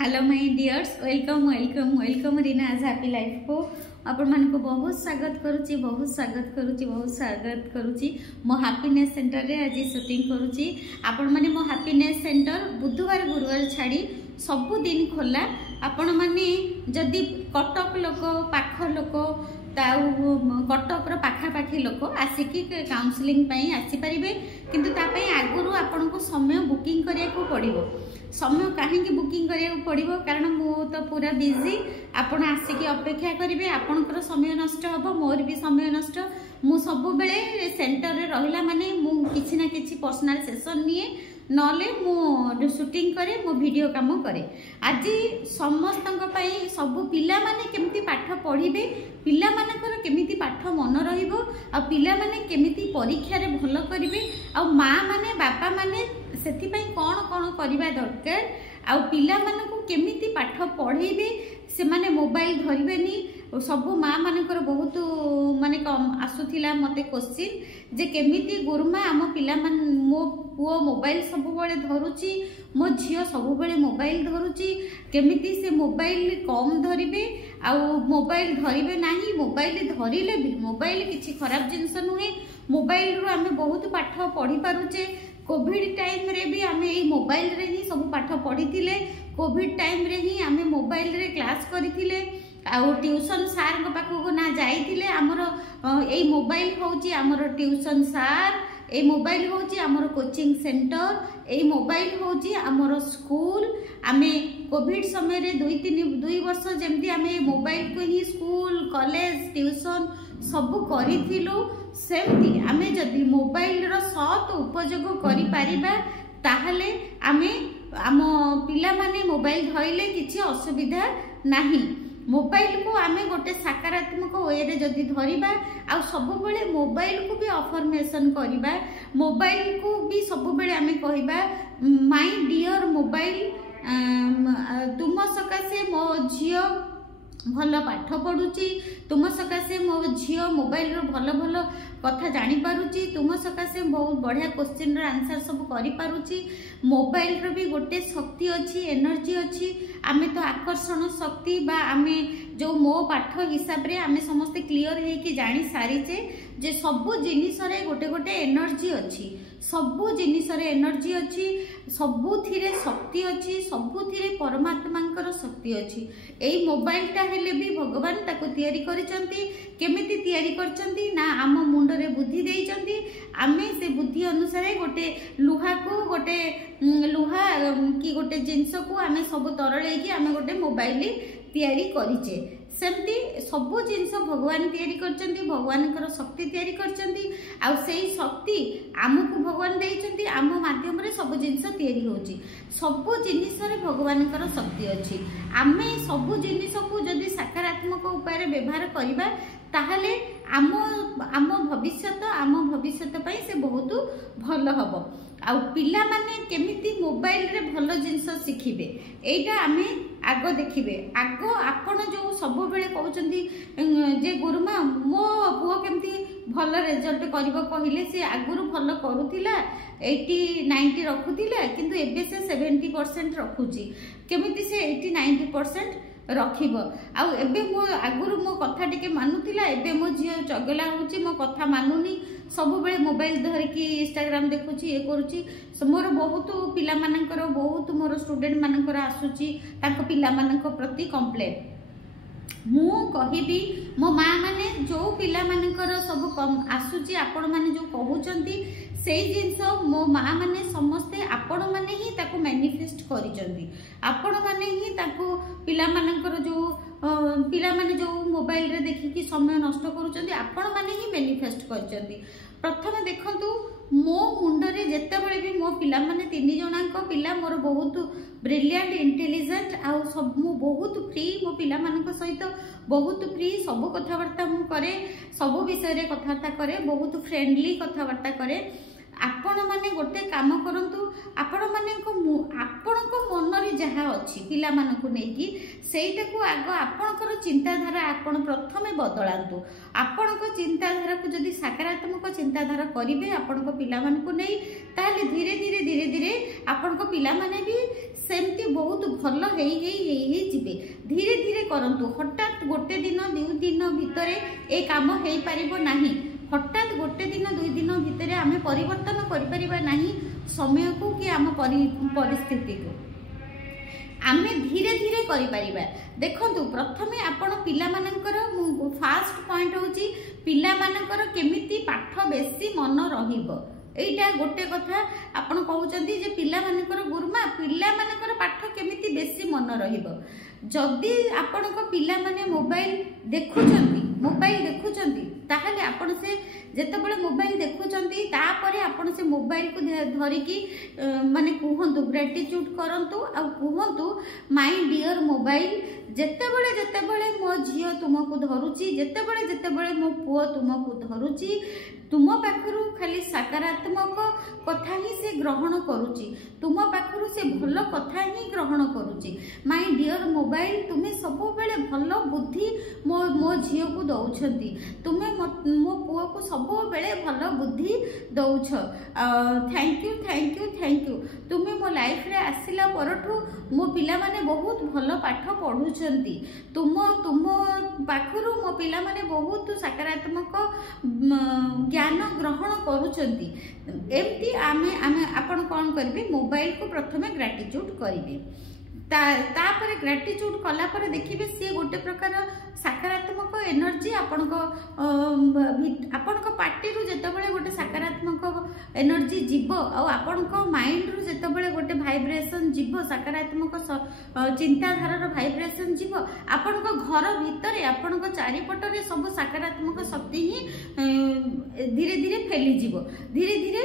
Hello my dears welcome welcome welcome Reena's happy life को आपण मान को बहुत स्वागत करुच्ची मो हैप्पीनेस सेंटर रे आज शूटिंग करुच्ची आपण माने मो हैप्पीनेस सेंटर बुधवार गुरुवार छाड़ी सब दिन खोला आपण माने जदि कटक लोक पाख लोक कटक पाखापाखी लोक आसिकी काउंसलिंग आसीपारे किंतु तापाई आगुरु आपन को समय बुकिंग करिया पड़िबो समय कहीं बुकिंग करिया पड़िबो कारण मु तो पूरा बिजी आपण आसिकी अपेक्षा करिवे आपनकर समय नष्ट हबो मोर भी समय नष्ट मु सब बेले सेंटर रे रहिला माने मु किछि ना किछि पर्सनल सेशन निए नले मु शूटिंग करे मो वीडियो काम करे आज समस्तंक पई सब पिला माने केमिति पाठ पढ़िबे पिला मानकर केमिति पाठ मन रहिबो आ पिला माने केमिति परीक्षा रे भलो करिवे आ मां माने बापा माने सेति पई कोन कोन करिबा दरकार आ पिला मानकु केमिति पाठ पढ़ेबे से माने मोबाइल धरिबेनी सब माँ मानकर बहुत माने कम आसुथिला मते क्वेश्चन जे केमिति गुरुमा आम पिला मान मो पुओ मोबाइल सब बेले धरुची मो झियो सब बेले मोबाइल धरुची केमिति से मोबाइल कम धरिबे आ मोबाइल धरिबे नाही मोबाइल धरिले भी मोबाइल किछि खराब जिंस नुहे मोबाइल रो आमे बहुत पाठ पढ़ी पारुचे कोविड टाइम रे भी आमे ए मोबाइल रे ही सब पाठ पढ़ीथिले कोविड टाइम रे ही आमे मोबाइल रे क्लास करिथिले आउ ट्यूशन सार को पाखको ना जाइथिले हमर ए मोबाइल होची हमर ट्यूशन सार ए मोबाइल होची हमर कोचिंग सेंटर ए मोबाइल होची हमर स्कूल आमे कोविड समय रे 2 वर्ष जेमती आमे मोबाइल को ही स्कूल कॉलेज ट्यूशन सब करिथिलु सेमती आमे जदी मोबाइल रो सत उपयोग करि परिबा ताहले आमे आम पिला माने मोबाइल धइले किछि असुविधा नाही मोबाइल को आमे गोटे सकारात्मक वे रे जदि धरिबा आ सब बेले मोबाइल को भी अफर्मेशन करिबा मोबाइल को भी सब बेले आमे कहिबा माय डियर मोबाइल तुम सकाशे मो झियो भल पाठ पढ़ुची तुम सकाशे मो झियो मोबाइल रो भल भल कथा जानी पारुची तुम सकाशे बहुत बढ़िया क्वेश्चन रो आंसर सब करि पारुची मोबाइल रो भी गोटे शक्ति अच्छी एनर्जी अच्छी आमे तो आकर्षण शक्ति बा आमे जो मो पाठ हिसाब रे आमे समस्त क्लियर हे कि जानी सारीचे जे सब जिनिस रे गोटे गोटे एनर्जी अच्छी सबु जिनिस रे एनर्जी अच्छी सबुथिरे शक्ति अच्छी सबुथिरे परमात्मांकर शक्ति अच्छी एई मोबाइल टा हेले भी भगवान ताको तयारी करिसंती केमिति तयारी करचंती ना आम मुंड रे बुद्धि देइचंती आमे से बुद्धि अनुसार गोटे लुहा को गोटे लुहा कि गोटे जिंस को आमे सब तरळे कि आमे गोटे मोबाइल तयारी करिचे सेमती सबु जिनस भगवान तयारी करचंती भगवानकर शक्ति तयारी करचंती आ सेई शक्ति आमको भगवान देइचंती आम माध्यम रे सब जिनस तयारी होची सबु जिनिस रे भगवानकर शक्ति अछि आमे सबु जिनिस को जदि सकारात्मक उपाय रे व्यवहार करिबा ताहले आम भविष्यत पई से बहुत भल हबो आ पिला माने केमिति मोबाइल रे भल जिंस सिखिबे एटा आमे आगो देखिबे आगो आपण जो सब बेले कहउचंती जे गुरुमा मो पुओ केमिति भल रिजल्ट करिवो कहिले से आगुरु भल करूथिला 80 90 रखुथिला किंतु एबे से 70% रखुची केमिति से 80 90% रखिबो आउ एबे मो आगुरु मो कथा टिके मानुथिला एबे मो झियो चगला होची मो कथा मानुनी सब बेले मोबाइल धर की इंस्टाग्राम देखुची ए करूची मोर बहुत पिला मानकर बहुत मोर स्टूडेंट मानकर आसुची ताको पिला मानक प्रति कंप्लेंट मु कहिबी मो माँ माने जो पिला मानकर सब कम आसुची आपण माने जो कहउचंती सेई जिंस मो माँ माने समस्ते आपण माने ही ताको मैनिफेस्ट करिचंती आपण माने ही ताको पिला मानकर जो पिला माने जो मोबाइल रे देखि कि समय नष्ट करूचंती आपण माने ही मैनिफेस्ट करिचंती प्रथम देखंतु मो मुंडरे जेते बेले भी मो पिला माने 3 जणांक पिला मोर बहुत ब्रिलियंट इंटेलिजेंट आ सब मु बहुत फ्री मो पिला मानक सहित बहुत फ्री सब कथावार्ता मु करे सब विषय रे कथावार्ता करे बहुत फ्रेंडली कथावार्ता करे आपण माने गोटे काम करंतु आपण माने आपणको मन रे जहा अछि पिला मानकु नै कि सेइटा को आगो आपणकर चिंताधारा आपण प्रथमे बदलांतु आपणको चिंताधारा को जदि सकारात्मक चिंताधारा करिवे आपणको पिला मानकु नै ताले धीरे धीरे आपणको पिला माने भी सेमती बहुत भल हे धीरे धीरे करंतु हठात गोटे दिन 2 दिन भितर ए काम हो पारिबो नाही हठात गोटे दिन 2 दिन भितर आमे परिवर्तन करि परिबा नाही समय को कि आम परिस्थिति को आमे धीरे धीरे करि परिबा। देखंतु प्रथमे आपण पिला मानकर फास्ट पॉइंट होची पिला मानकर केमिति पाठ बेसी मन रहिबो एटा गोटे कथा आपण कहउचंती जे पिला मानकर गुरुमा पिला मानकर पाठ केमिति बेसी मन रहिबो जदि आपण को पिला माने मोबाइल देखुचंती ताहले आपण से जेतेबेले मोबाइल देखुचंती तापरे आपण से मोबाइल को धरिकी माने कहंतु ग्रेटिट्यूड करंतु आ कहंतु माय डियर मोबाइल जेतेबेले मो झियो तुमको धरुची जेतेबेले मो पुओ तुमको धरुची तुम पाखरु खाली सकारात्मक कथा ही से ग्रहण करुची तुम पाखरु से भल कथा ही ग्रहण करुची माय डियर मोबाइल तुम्हें सब बेले भल बुद्धि मो झियो को दउछंती तुम्हें मो पुओ को सब बेले भल बुद्धि दउछ थैंक यू तुम्हें मो लाइफ रे आसिला परठु मो पिला माने बहुत भल पाठ पढुछंती तुम पाखरु मो पिला माने बहुत सकारात्मक ज्ञान ग्रहण करुचंती एमती आमे आपण कोन करबे मोबाइल को प्रथमे ग्रेटिट्यूड करिवे तापर ग्रेटिट्यूड कला पर देखिबे से गोटे प्रकार सकारात्मक एनर्जी आपणको पार्टी रु जेतेबेले गोटे सकारात्मक एनर्जी जीव आपणको माइंड रु जेतेबेले गोटे वाइब्रेशन जीव सकारात्मक चिंताधारार वाइब्रेशन जीव आपणको घर भितरे आपणको चारिपट रे सब सकारात्मक शक्ति ही धीरे धीरे फैली जीव धीरे धीरे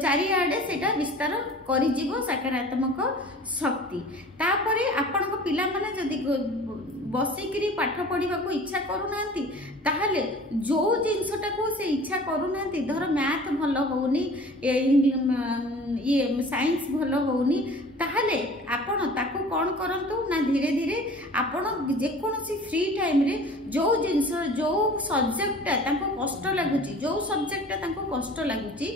चारिआडे सेटा विस्तार करि जीव सकारात्मक शक्ति तापरे आपणको पिला माने जदी बसिकरी पाठ पढ़ा को इच्छा करूनांती ताहले जो जिनसटा को से इच्छा करूनांती धर मैथ भल होउनी ये साइंस भल होउनी ताहले आपण ताको कोन करंतु ना धीरे धीरे आपण जे कोनोसी फ्री टाइम रे जो जिनस जो सब्जेक्ट ताको कष्ट लागुची जो सब्जेक्ट ताको कष्ट लागुची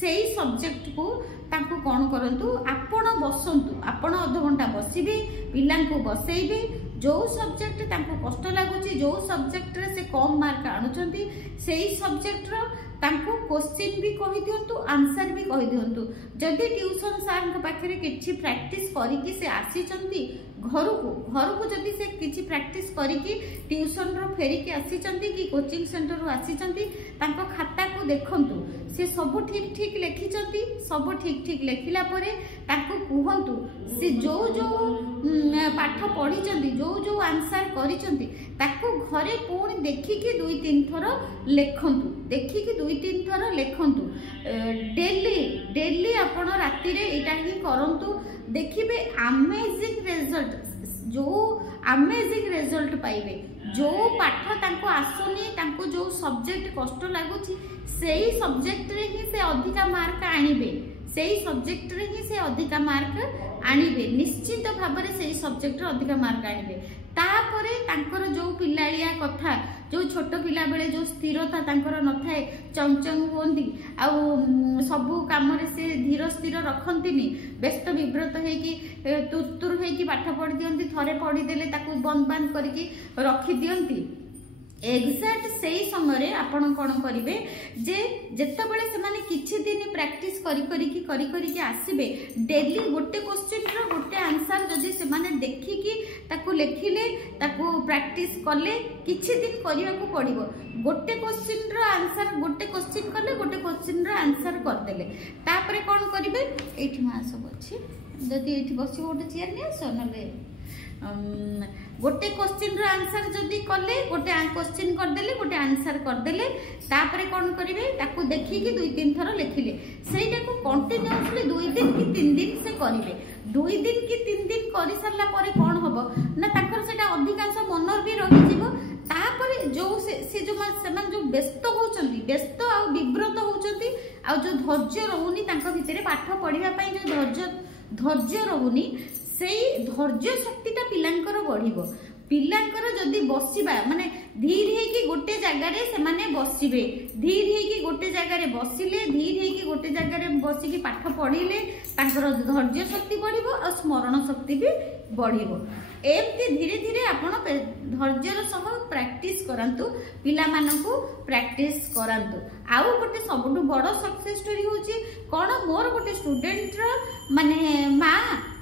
सेही सब्जेक्ट को ताको कोन करंतु आपण बसंतु आपण आधा घंटा बसिबे पिलां को बसेइबे जो सब्जेक्ट ताको कष्ट लागुची जो सब्जेक्ट रे से कम मार्क आणुचंती सेही सब्जेक्ट रो ताको क्वेश्चन भी कहि दियंतु आंसर भी कहि दियंतु जदी ट्यूशन सर के पाखरे किछि प्रैक्टिस करिकि से आसीचंती घर को जदी से किछि प्रैक्टिस करिकि ट्यूशन रो फेरिकि आसीचंती कि कोचिंग सेंटर रो आसीचंती ताको खाता को देखंतु से सब ठीक ठीक लिखिचंती सब ठीक ठीक लिखिला परे ताको कहंतु से जो जो पाठ पढिचंती जो जो आंसर करिचंती ताको घरे पुणी देखिकि 2-3 थर लेखंतु देखिकि 2-3 थर लेखंतु डेली आपण राति रे एटा ही करंतु देखिबे अमेजिंग रिजल्ट पाइबे जो पाठ तांको आसुनी तांको जो सब्जेक्ट कष्ट लागुची सेही सब्जेक्ट रे ही से अधिका मार्क आनिबे सेही सब्जेक्ट रे ही से अधिका मार्क आनिबे निश्चित भाबरे सेही सब्जेक्ट रे अधिका मार्क आनिबे तापरे तांकर जो पिलालिया कथा जो छोट पिला बेले जो स्थिरता तांकर न थाए चंचंग होंदी आ सबु काम रे से धीर स्थिर रखंतीनी व्यस्त विव्रत है कि तुरतुर है कि पाठ पढ़ी दियंती थरे पढ़ी देले ताकू बंद बंद करके रखी दियंती एक्जाक्ट सेही समय आपण कोन करिवे जे जेतेबेले से माने किछि दिन प्रैक्टिस करी आसीबे डेली गोटे क्वेश्चन रो गोटे आंसर जदी से माने देखिकी ताकू लेखिले ताकू प्रैक्टिस करले किछि दिन करिवा को पड़िबो गोटे क्वेश्चन रो आंसर गोटे क्वेश्चन करले गोटे क्वेश्चन रो आंसर कर देले तापरे कोन करिवे एठी मा सब अछि जदी एठी बसी गोटे चेयर ने आसो नले गोटे क्वेश्चन रो आंसर जदी करले गोटे क्वेश्चन कर देले गोटे आंसर कर देले तापरे कोन करिवे ताकू देखिकी 2-3 थर लिखिले सेटा को कंटीन्यूअसली 2 दिन कि 3 दिन से करिवे 2 दिन कि 3 दिन करि सरला परे कोन होबो ना ताकर सेटा अधिकांश मनर भी रहि जिवो तापरे जो से जो समान जो व्यस्त होचंती व्यस्त आ विव्रत होचंती आ जो धैर्य रहउनी तांका भितरे पाठ पढिबा पई जो धैर्य रहउनी सेई धैर्य शक्तिटा पिलांकर बढ़िबो पिलांकर जदी बसिबा माने धीर हेकी गोटे जगार से बसवे धीर हेकी गोटे जगार बसिले धीर हेकी गोटे जगार बसिकी पाठ पढ़िले धैर्य शक्ति बढ़िबो और स्मरण शक्ति भी बढ़िबो। एमती धीरे धीरे आपण धैर्यर सह प्रैक्टिस करंतु पिला मानकु प्रैक्टिस करंतु। आउ गोटे सबुठु बड़ सक्सेस स्टोरी होची कोन मोर गोटे स्टूडेंट रो माने माँ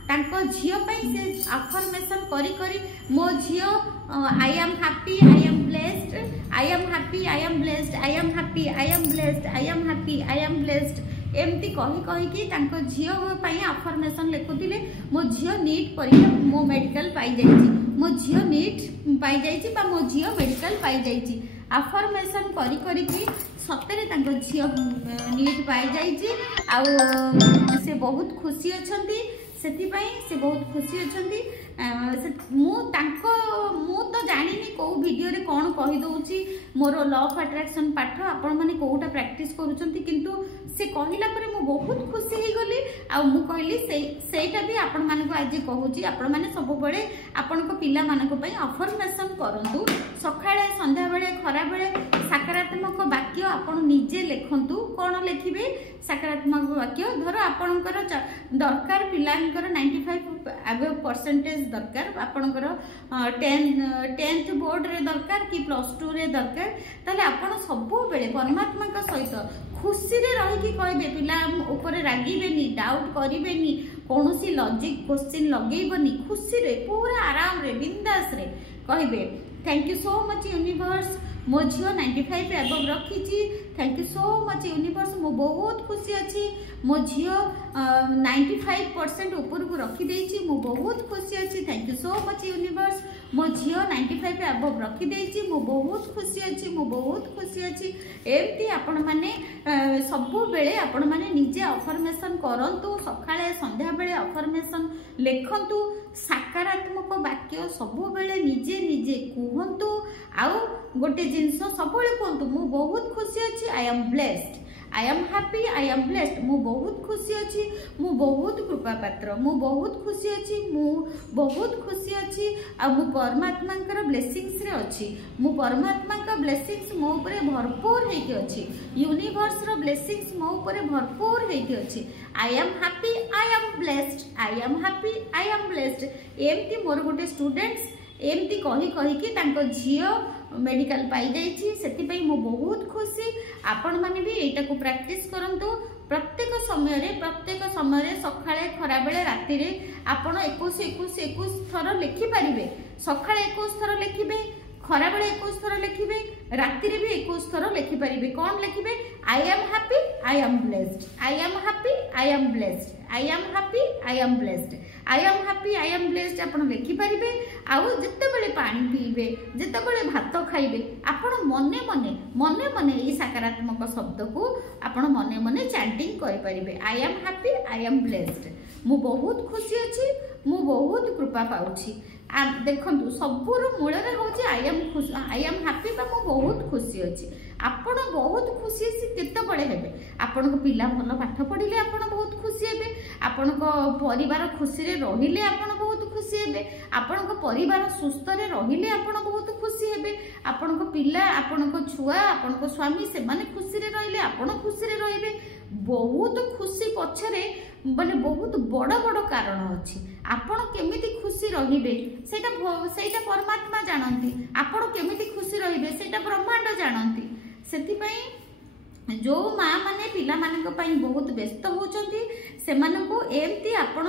तांको झियो पई से अफर्मेशन करी करी मो झियो I am happy I am blessed I am happy I am blessed I am happy I am blessed I am happy I am blessed एमती कही कही कि तांको झियो पई अफर्मेशन लिखुतिले मो झियो नीट परीक्षा मो मेडिकल पाई जाईची मो झियो नीट पाई जाईची बा मो झियो मेडिकल पाई जाईची अफर्मेशन करी करी कि सतरे तांको झियो नीट पाई जाईची आ से बहुत खुशी अछंती सेति पई से बहुत खुशी अछंती मु तो जानिनी को वीडियो रे कोन कहि दोउची मोर लॉ ऑफ अट्रैक्शन पाठ आपण माने कोउटा प्रैक्टिस करूचंती किंतु से कहिला परे मु बहुत खुशी हे गली आ मु कहली सेटा भी आपण माने को आज कहूची आपण माने सब बळे आपण को पिला माने को पई अफर्मेशन करंतु सखाळे संध्या बेले खरा बेले सकारात्मक वाक्य आपण निजे लेखंतु कोन लेखिबे सकारात्मक वाक्य धर आपणकर दरकार पिलांकर 95% दरकार आपणकर 10th बोर्ड रे दरकार कि +2 रे दरकार ताले आपण सब बेले परमात्मा का सहित खुशी रे रही कि कहबे पिला ऊपर रागीबेनी डाउट करिबेनी कोनोसी लॉजिक क्वेश्चन लगेइबनी खुशी रे पूरा आराम रे बिंदास रे कहबे thank you so much universe मो झियो 95 एबव रखी thank you so much universe मो बहुत खुशी अच्छी मो झियो 95% ऊपर को रखी देछि मो बहुत खुशी अच्छी thank you so much universe मो झियो 95 एबव रखी देछि मो बहुत खुशी अच्छी मो बहुत खुशी अच्छी एमती आपण माने सब बेले आपण माने निजे अफर्मेशन करंतु सखाळे संध्या बेले अफर्मेशन लेखंतु सकारात्मक वाक्य सब बेले निजे निजे कहंतु आउ गोटे जिनस सब कहतु मु बहुत खुशी अच्छी आई am blessed I am happy I am blessed मु बहुत खुशी अच्छी मु बहुत कृपा पात्र मु बहुत खुशी अच्छी मु बहुत खुशी अच्छी आ मु परमात्मा कर ब्लेसिंग्स रे अच्छी मु परमात्मा का ब्लेसिंग्स मो ऊपर भरपूर हेकी अच्छी यूनिवर्स रो ब्लेसिंग्स मो ऊपर भरपूर हेकी अच्छी आई am happy I am blessed I am happy I am blessed एमती मोर गोटे स्टूडेंट्स एमती कही कही कि तांको झियो मेडिकल पाई जाइछि सेति पई मो बहुत खुशी आपण माने भी एटा को प्रैक्टिस करंतु प्रत्येक समय सखाळे खरा बेले राति रे आपण 21 थर लिखि परिबे सखाळे 21 थर लिखिबे खरा बेले 21 थर लिखिबे राति रे भी 21 थर लिखि परिबे कोन लिखिबे I am happy I am blessed I am happy I am blessed I am happy I am blessed I am happy I am blessed आपण लिखि परिबे आउ जत्ते बेले पानी पीबे जत्ते बेले भात खाइबे आपण मने मने ए सकारात्मक शब्द को आपण मने मने चैंटिंग करि परिबे I am happy I am blessed मु बहुत खुशी अछि मु बहुत कृपा पाउछि आ देखंतु सबुर मूल रे होछि आई एम हैप्पी बा मु बहुत खुशी अछि आपण बहुत खुशी अछि केते बळे हेबे आपण को पिला भलो पाठ पढिले आपण बहुत खुशी हेबे आपण को परिवार खुशी रे रहिले आपण बहुत खुशी हेबे आपण को परिवार सुस्थ रे रहिले आपण बहुत खुशी हेबे आपण को पिला आपण को छुआ आपण को स्वामी से माने खुशी रे रहिले आपण खुशी रे रहिबे बहुत खुशी पछरे माने बहुत बड़ बड़ कारण अछि आपण केमिति खुशी रहिबे सेटा परमात्मा जानंती आपण केमिति खुशी रहिबे सेटा ब्रह्मांड जानंती सेति पई जो माँ माने पिला मानक पई बहुत व्यस्त होचंती सेमानकु एमती आपण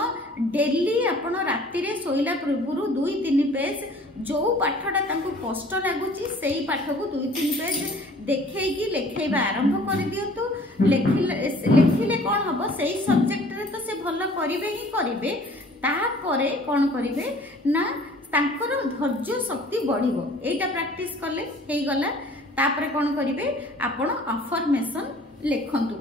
डेली आपण राति रे सोइला पूर्व 2-3 पेज जो पाठटा तांकु कष्ट लागुची सेही पाठ को 2-3 पेज देखैकी लेखैबा आरंभ कर दियंतु लेखिले कोन हबो सेही सब्जेक्ट रे तो से भलो करिवे ही करिवे तापरे कोन करिवे ना तांकर धैर्य शक्ति बढ़िबो एटा प्रैक्टिस करले हेई गला तापरे कोन करिवे आपण अफर्मेशन लेखंतु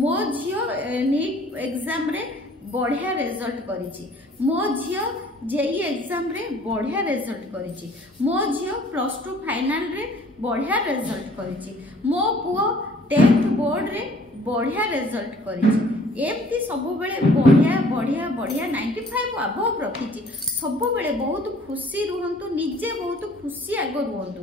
मो झियो नीट एग्जाम रे बढ़िया रिजल्ट करिछि मो झियो जेई एग्जाम रे बढ़िया रिजल्ट करिछि मो झियो +2 फाइनल रे बढ़िया रिजल्ट करिछि मो पुओ 10th बोर्ड रे बढ़िया रिजल्ट करिछि एमती सब बढ़िया बढ़िया बढ़िया 95 अबव रखी सब बहुत खुशी रुहतु निजे बहुत खुशी आग रुहतु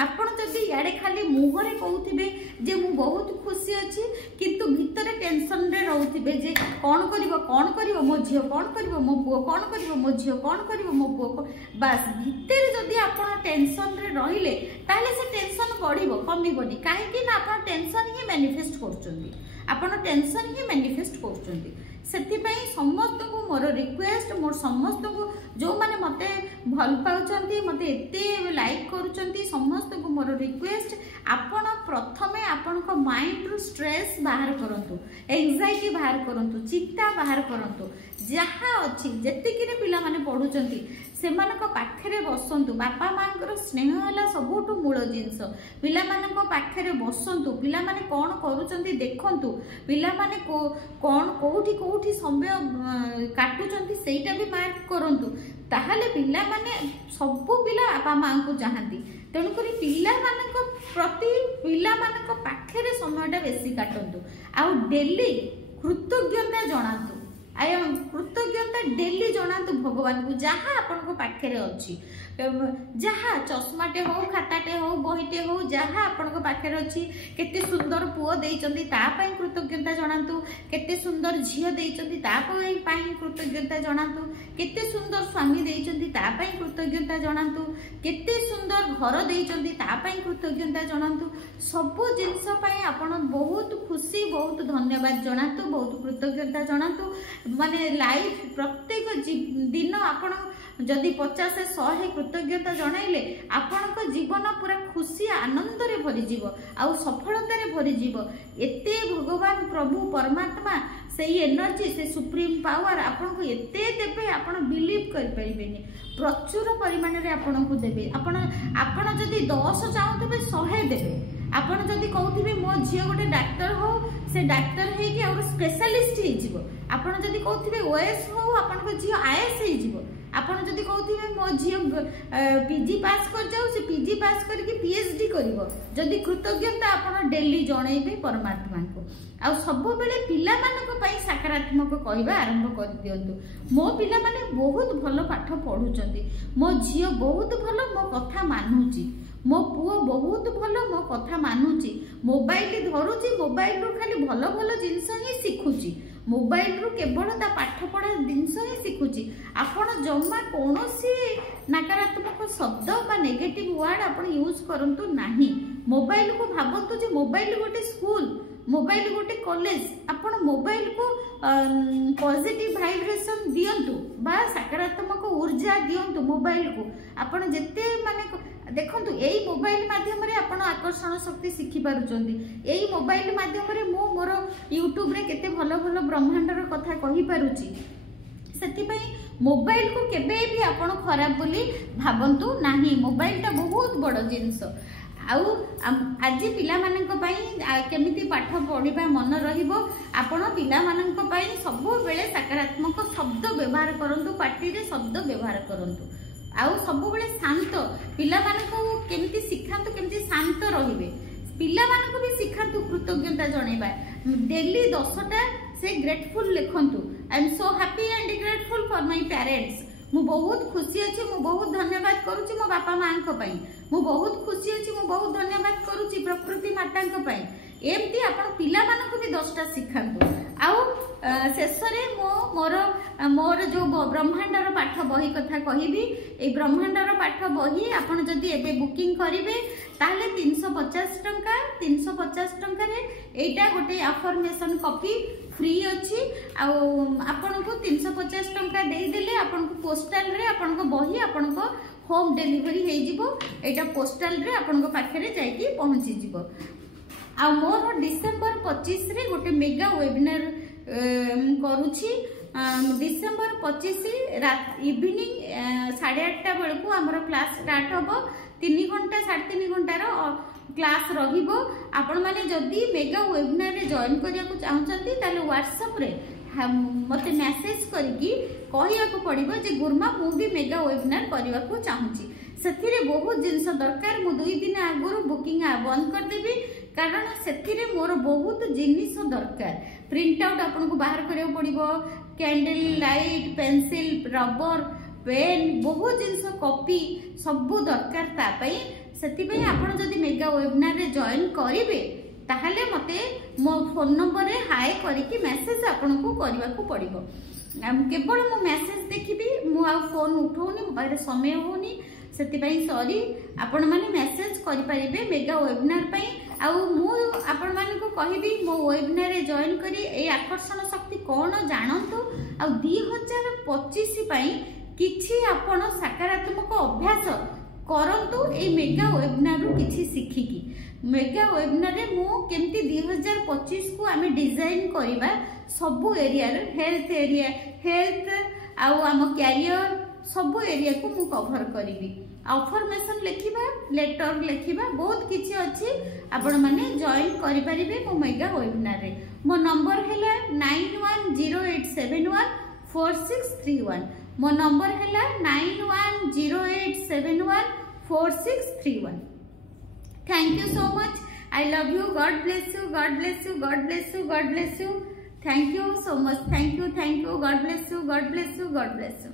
आपण जदि याडे खाली मुहरे कहूथिबे जे मु बहुत खुशी अच्छी किंतु भितर टेंशन रे रहउथिबे जे कौन करिवो मो झियो कौन करिवो मो पुओ कौन करिवो मो झियो कौन करिवो मो पुओ बस भितर जदि आपण टेंशन रे रहिले ताले से टेंशन बढ़िबो कमिबोनी काहे कि ना आपण टेंशन ही मैनिफेस्ट करचोंदी आपण टेंशन ही मैनिफेस्ट करचोंदी सेथिपाई समस्त को मोर रिक्वेस्ट मोर समस्त को जो माने मते भल पाउचंती मते एते लाइक करूचंती समस्त को मोर रिक्वेस्ट आपण प्रथमे आपण को माइंड रु स्ट्रेस बाहर करंतु एंजाइटी बाहर करंतु चिंता बाहर करंतु जहा अछि जेतिकिरे पिला माने पढुचंती सेमानक पाखरे बसंतु बापा मांकर स्नेह हला सबुठु मूल जिंस पिला मानक पाखरे बसंतु पिला माने कोन करूचंती देखंतु पिला माने कोन कोठी समय काटुचंती सेटा भी मार्क करंतु ताहाले पिला माने सब पिला बापा मां को चाहंती तेणु करी पिला मानक प्रति पिला मानक पाखरे समयटा बेसी काटंतु आ डेली कृतज्ञता जणांतु आय कृतज्ञता डेली जणांतु भगवान को जहाँ आपण पाखरे अच्छी जहाँ चश्माटे हो खाताटे हो बहीटे हो जहाँ आपण पाखरे अच्छी केते सुंदर पुओ देइचंदी तापाई कृतज्ञता जणांतु केते सुंदर झियो देइचंदी तापाई कृतज्ञता जणांतु केते सुंदर स्वामी देइचंदी तापाई कृतज्ञता जणांतु केते सुंदर घर देइचंदी तापाई कृतज्ञता जणांतु सब जिंस पई आपण बहुत खुशी बहुत धन्यवाद जणांतु बहुत कृतज्ञता जणांतु माने लाइफ प्रत्येक दिन आपण जदि 50-100 कृतज्ञता जणाइले आपण जीवन पूरा खुशी आनंद रे भरी जीव आ सफलता रे भरी जीव एते भगवान प्रभु परमात्मा से एनर्जी से सुप्रीम पावर आपण को एते देबे आपण बिलीव कर परिबेनी प्रचुर परिमाण रे आपण को देबे आपण जदि 10 चाहूतबे 100 देबे आपण जदि कहउथिबे मो झियो गोटे डाक्टर हो से डाक्टर हे कि और स्पेशलिस्ट हे जिवो आपण जदि कहउथिबे ओएस हो आपण को झियो आईएएस हे जिवो आपण जदि कहउथिबे मो झियो पीजी पास कर जाऊ से पीजी पास करके पीएचडी करिवो जदि कृतज्ञता आपण डेली जणैबे परमात्मा को आ सब बेले पिला मानक पई सकारात्मक कहबा आरंभ कर दियंतु मो पिला माने बहुत भलो पाठ पढुचंती मो झियो बहुत भलो मो कथा मानुची मो पुओ बहुत भलो मो कथा मानुची मोबाइल धरुची मोबाइल रु खाली भलो भलो जिंस ही सिखुची मोबाइल रु केवल ता पाठ पढ़ा जिनस ही शिखुची आपण जम्मा कोनोसी नकारात्मक शब्द बा नेगेटिव वर्ड आपण यूज करंतु नाही मोबाइल को भाबंतु जे मोबाइल गोटे स्कूल मोबाइल गोटे कॉलेज आपण मोबाइल को पॉजिटिव वाइब्रेशन दियंतु बा सकारात्मक ऊर्जा दियंतु मोबाइल को आपण जेते माने देखंतु एई मोबाइल माध्यम रे आपण आकर्षण शक्ति शिखि पारुचंदी एई मोबाइल माध्यम रे मो मोर यूट्यूब रे केते भलो भलो ब्रह्मांडर कथा कहि पारुची सेति पई मोबाइल को केबे भी आपण खराब बोली भाबंतु नाही मोबाइल ता बहुत बड़ जिंस आउ आज पिला मानक पई केमिति पाठ पढ़िबा मन रहिबो आपण पिला मानक पई सब बेले सकारात्मक शब्द व्यवहार करंतु पार्टी रे शब्द व्यवहार करंतु आउ सब बेले शांत पिला मानक केमिति सिखांतु केमिति शांत रहिबे पिला मानक भी सिखांतु कृतज्ञता जणैबा डेली 10टा से ग्रेटफुल लिखंतु I am so happy and grateful for my parents मु बहुत खुशी अछि मु बहुत धन्यवाद करूची मो बापा मां को पई मु बहुत खुशी अछि मु बहुत धन्यवाद करूची प्रकृति माता को पई एमती आपण पिला मानक भी 10टा सिखांतु आउ शेष रे मोर जो ब्रह्मांडर पाठ बही कथा कहिबी ए ब्रह्मांडर पाठ बही आपण जदी एबे बुकिंग करिवे ताले 350 टंका रे एटा गोटे अफर्मेशन कॉपी फ्री अछि आपण को 350 टंका दे देले आपण को पोस्टल रे आपण को बही आपण को होम डिलीवरी हे जिवो एटा पोस्टल रे आपण को पाखरे जाई की पहुंची जिवो आ मोर डिसेंबर 25 रे गोटे मेगा वेबिनार करूची डिसेंबर 25 रात इवनिंग 8:30 बेलू आमर क्लास स्टार्ट होबो 3 घंटा 3.5 घंटार क्लास रहिबो आपण माने जदी मेगा वेबिनार रे जॉइन करिया को चाहउचंती ताले व्हाट्सएप रे मते मैसेज करके कहिया को पड़िबो जे गुरमा मु भी मेगा वेबिनार करिवा को चाहूची सेथिरे बहुत जिंस दरकार मु 2 दिन आगुरु बुकिंग बंद कर देबी कारण से मोर बहुत जिनिस दरकार प्रिंट आउट आपन को बाहर करियो पड़िबो candle light pencil rubber pen बहुत जिनस कॉपी सबू दरकार तापाई सेति आपन जदि मेगा वेबिनार रे जॉइन करिवे ताहले मते मो फोन नंबर रे हाय करिकि मेसेज आपन को करबा को पड़िबो केवल मो मेसेज देखिबी मु आ फोन उठौनी मो पारे समय होनी सेति पई सॉरी आपण माने मेसेज करि परिबे मेगा वेबिनार पई आ मु आपण माने को कहिबी मो वेबिनार रे जॉइन करी ए आकर्षण शक्ति कोन जानंतु आ 2025 पई किछि आपण सकारात्मक अभ्यास करंतु ए मेगा वेबिनार रु किछि सिखिकी मेगा वेबिनार रे मु केमती 2025 को आमे डिजाइन करिबा सबु एरिया रे हेल्थ आउ आम कैरियर सबु एरिया को मु कवर करिबी अफर्मेशन लेखिबा लेटर लेखिबा बहुत किछि अछि आपण माने जॉइन करि परिबे मो मेगा वेबिनार रे मो नंबर हैला 9108714631 मो नंबर हैला 9108714631 Thank you so much. I love you. God bless you. God bless you. God bless you. God bless you. Thank you so much. Thank you. Thank you. God bless you. God bless you. God bless you.